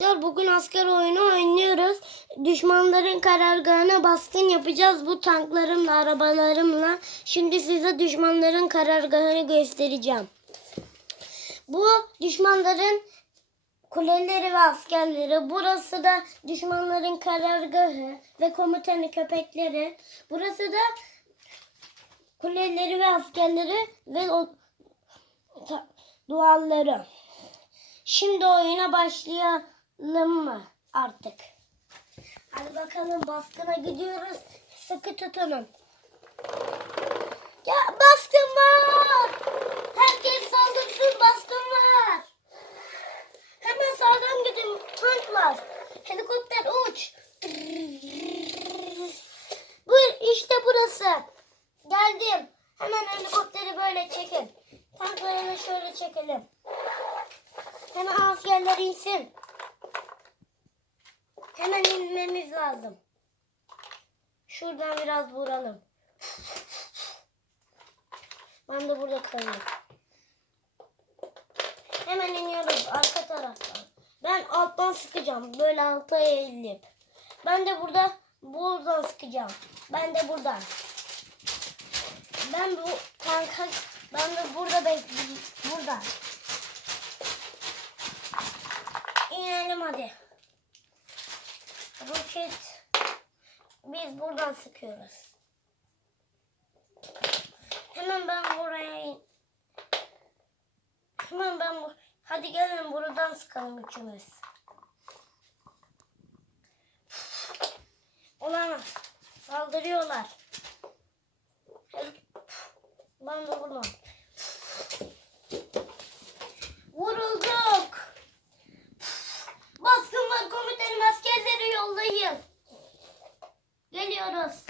Arkadaşlar bugün asker oyunu oynuyoruz. Düşmanların karargahına baskın yapacağız bu tanklarımla, arabalarımla. Şimdi size düşmanların karargahını göstereceğim. Bu düşmanların kuleleri ve askerleri. Burası da düşmanların karargahı ve komutanı köpekleri. Burası da kuleleri ve askerleri ve o duvarları. Şimdi oyuna başlayalım mı artık? Hadi bakalım baskına gidiyoruz. Sıkı tutunun. Ya baskın var. Herkes saldırsın baskın var. Hemen sağdan gidin. Tank var. Helikopter uç. Buyur işte burası. Geldim. Hemen helikopteri böyle çekin. Tanklarını şöyle çekelim. Hemen askerler insin. Hemen inmemiz lazım. Şuradan biraz vuralım. Ben de burada kalayım. Hemen iniyoruz arka taraftan. Ben alttan sıkacağım. Böyle alta eğilip. Ben de burada buradan sıkacağım. Ben de buradan. Ben bu kanka ben de burada bekleyeceğim. Buradan. İnelim hadi. Roket. Biz buradan sıkıyoruz. Hemen ben buraya. Hemen ben bu. Hadi gelin buradan sıkalım üçümüz. Olamaz. Saldırıyorlar. Ben de buradan. Vurulduk. Baskın var komutanım askerleri yollayın. Geliyoruz.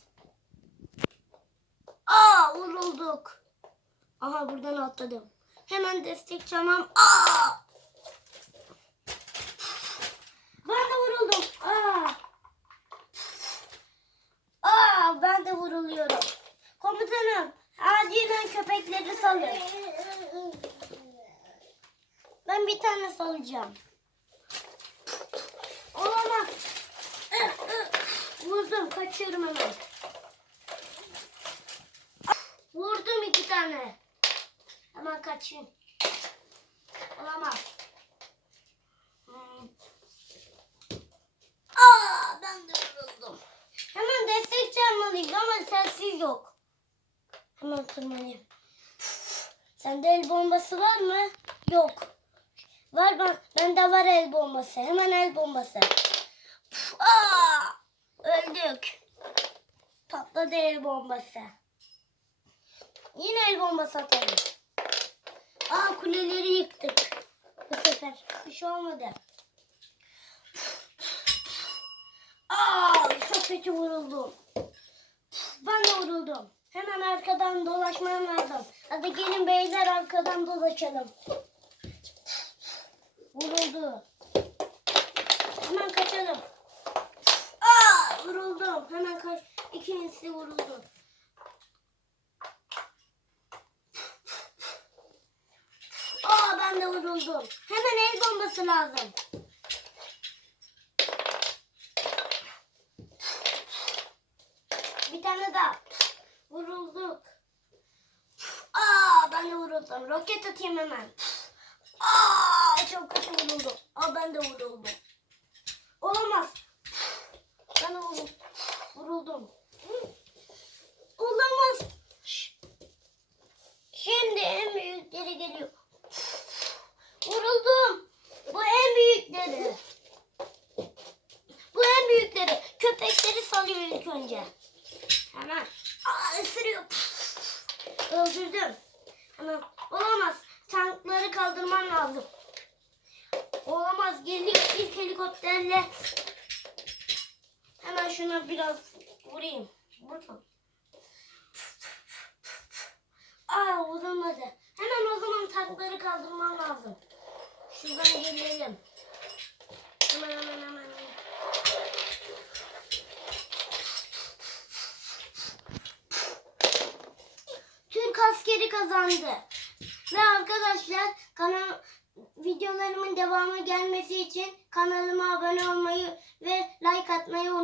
Aa vurulduk. Aha buradan atladım. Hemen destek tamam. Aa! Ben de vuruldum. Aa! Aa ben de vuruluyorum. Komutanım acilen köpekleri salın. Ben bir tane salacağım. Olamaz. Vurdum. Kaçıyorum hemen. Vurdum iki tane. Hemen kaçayım. Olamaz. Hmm. Ben de vuruldum. Hemen destek çalmalıyız ama sessiz yok. Hemen tırmanayım. Sende el bombası var mı? Yok. Var ben, bende var el bombası. Hemen el bombası. Aa! Öldük. Patladı el bombası. Yine el bombası atalım. Aa kuleleri yıktık. Bu sefer bir şey olmadı. Aa çok kötü vuruldum. Ben de vuruldum. Hemen arkadan dolaşmam lazım. Hadi gelin beyler arkadan dolaşalım. Vuruldu. Hemen kaçalım. Vuruldum. Hemen kaç. İkincisi vuruldu. Aa, ben de vuruldum. Hemen el bombası lazım. Bir tane daha. Vurulduk. Aa, ben de vuruldum. Roket atayım hemen. Aa, çok kötü vuruldum. Aa, ben de vuruldum. Olamaz. Ben de vuruldum. Vuruldum. Hı. Olamaz. Şş. Şimdi en büyükleri geliyor. Vuruldum. Bu en büyükleri. Bu en büyükleri. Köpekleri salıyor ilk önce. Hemen. Aa, ısırıyor. Öldürdüm. Hemen. Olamaz. Tankları kaldırmam lazım. Olamaz. Geliyor ilk helikopterle. Hemen şuna biraz vurayım. Buradan. Aa vurulmadı. Hemen o zaman tankları kaldırmam lazım. Şuradan gelelim. Hemen hemen kazandı. Ve arkadaşlar kanal videolarımın devamı gelmesi için kanalıma abone olmayı ve like atmayı